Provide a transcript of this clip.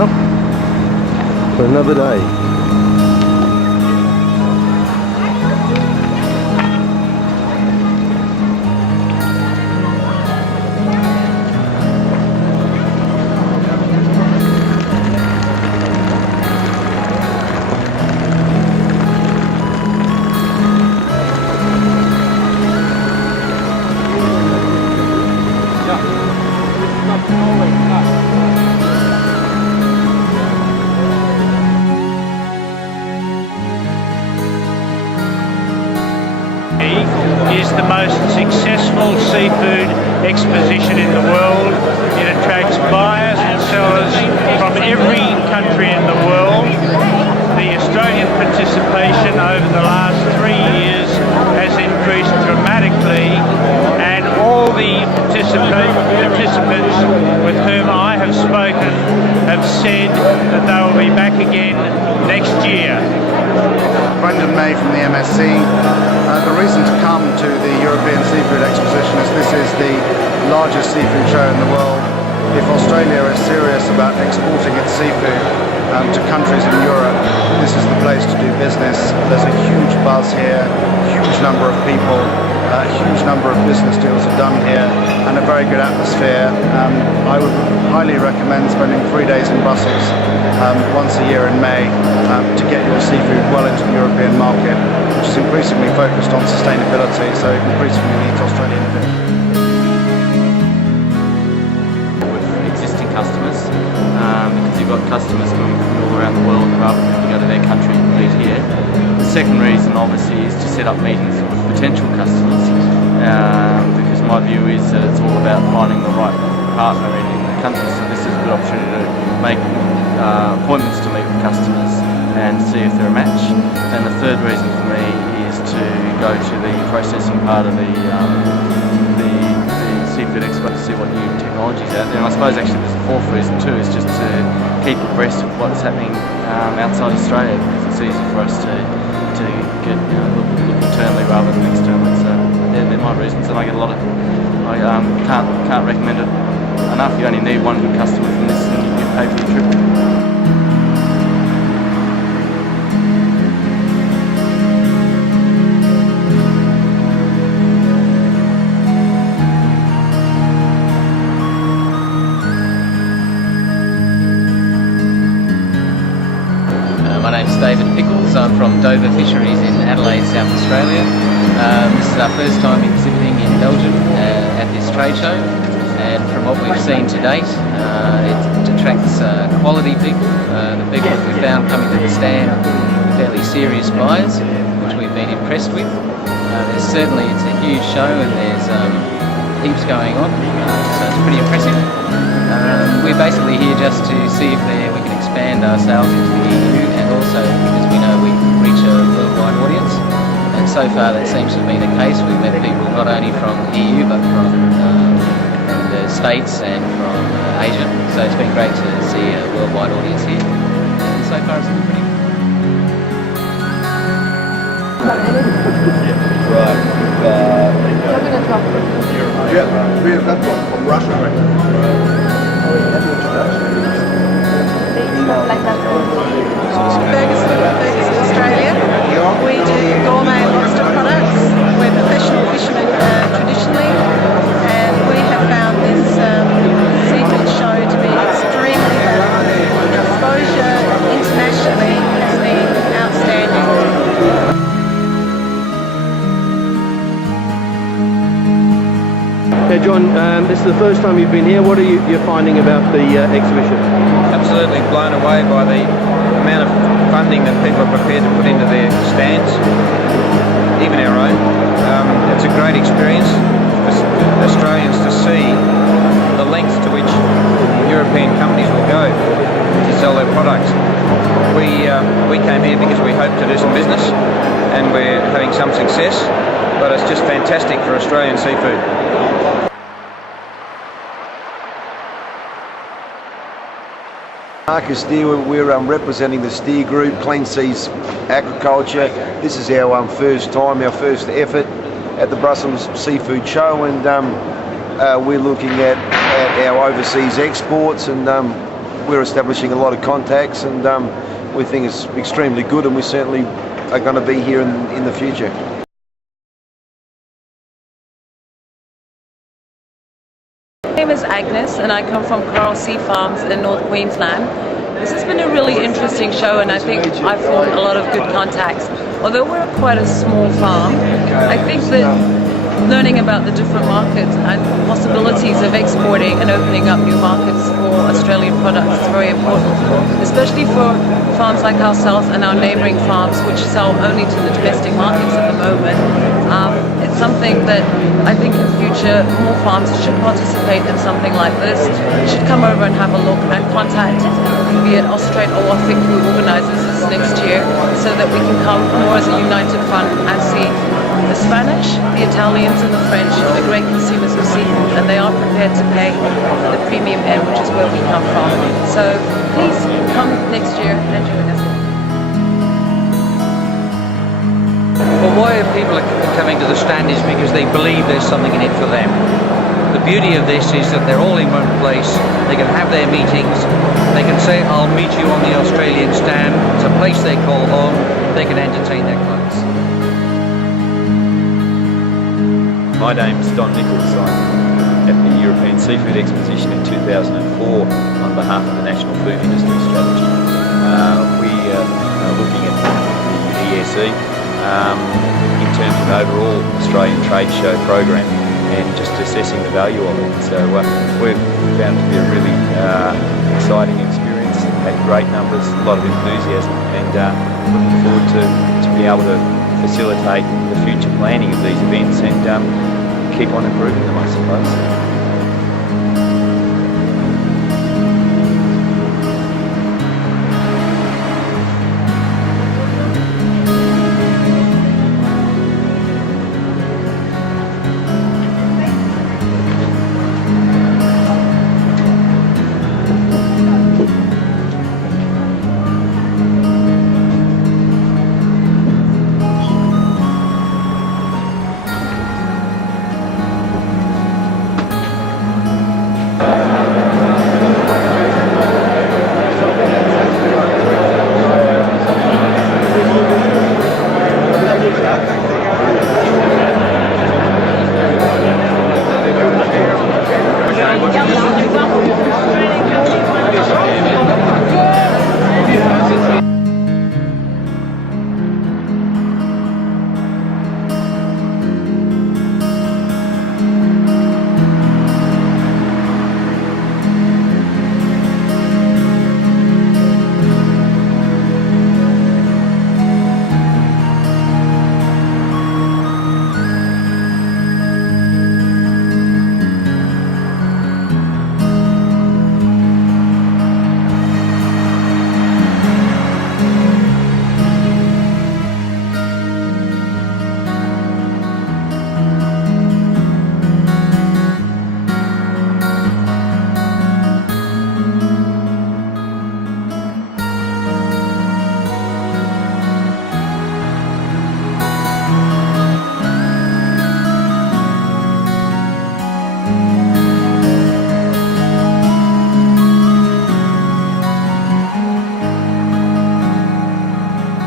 up for another day. Is the most successful seafood exposition in the world. It attracts buyers and sellers from every country in the world. The Australian participation over the last 3 years has increased dramatically, and all the participants with whom I have spoken have said that they will be back again next year. Brendan May from the MSC. The reason to come to the European Seafood Exposition is this is the largest seafood show in the world. If Australia is serious about exporting its seafood to countries in Europe, this is the place to do business. There's a huge buzz here, huge number of people, a huge number of business deals are done here, and a very good atmosphere. I would highly recommend spending 3 days in Brussels once a year in May to get your seafood well into the European market, which is increasingly focused on sustainability, so increasingly needs Australian fish. With existing customers, because you've got customers from all around the world rather than to go to their country and meet here. The second reason obviously is to set up meetings with potential customers, because my view is that it's all about finding the right partner in the country, so this is a good opportunity to make appointments to meet with customers and see if they're a match. And the third reason for me is to go to the processing part of the Seafood Expo to see what new technology is out there. And I suppose actually there's a fourth reason too, is just to keep abreast of what's happening outside Australia, because it's easy for us to get look internally rather than externally. So they're my reasons, and I get a lot of. I can't recommend it enough. You only need one good customer from this, and you pay for your trip. My name's David Pickles. I'm from Dover Fisheries in Adelaide, South Australia. This is our first time exhibiting in Belgium at this trade show, and from what we've seen to date, it attracts quality people. The people that we found coming to the stand are fairly serious buyers, which we've been impressed with. It's a huge show, and there's heaps going on, so it's pretty impressive. We're basically here just to see if we can expand our sales into the EU, and also because we know we reach a worldwide audience, and so far that seems to be the case. We've met people not only from the EU but from the States and from Asia, so it's been great to see a worldwide audience here, and so far it's been pretty good. Right. Yeah, we have got one from Russia, right? Ferguson, Australia. We do gourmet lobster products. We're professional fishermen traditionally, and we have found this seafood show to be extremely valuable. Exposure internationally has been outstanding. Hey John, this is the first time you've been here. What are you finding about the exhibition? Absolutely blown away by the amount of funding that people are prepared to put into their stands, even our own. It's a great experience for Australians to see the lengths to which European companies will go to sell their products. We came here because we hope to do some business, and we're having some success, but it's just fantastic for Australian seafood. Marcus Steer, we're representing the Steer Group, Clean Seas Aquaculture. This is our first time, our first effort at the Brussels Seafood Show, and we're looking at our overseas exports, and we're establishing a lot of contacts, and we think it's extremely good, and we certainly are going to be here in the future. My name is Agnes and I come from Coral Sea Farms in North Queensland. This has been a really interesting show, and I think I've formed a lot of good contacts. Although we're quite a small farm, I think that learning about the different markets and possibilities of exporting and opening up new markets for Australian products is very important, especially for farms like ourselves and our neighbouring farms, which sell only to the domestic markets at the moment. It's something that I think in future more farms should participate in something like this, should come over and have a look and contact, be it Austrade or Wafik, who organises this next year, so that we can come more as a united front and see the Spanish, the Italians and the French are great consumers of seafood, and they are prepared to pay the premium end, which is where we come from. So please come next year and join us. Well, why people are coming to the stand is because they believe there's something in it for them. The beauty of this is that they're all in one place, they can have their meetings, they can say, I'll meet you on the Australian stand, it's a place they call home, they can entertain their clients. My name's Don Nichols. I'm at the European Seafood Exposition in 2004 on behalf of the National Food Industry Strategy. We are looking at the ESE in terms of overall Australian trade show program and just assessing the value of it. So we've found it to be a really exciting experience, had great numbers, a lot of enthusiasm, and looking forward to be able to facilitate the future planning of these events and keep on improving them, I suppose.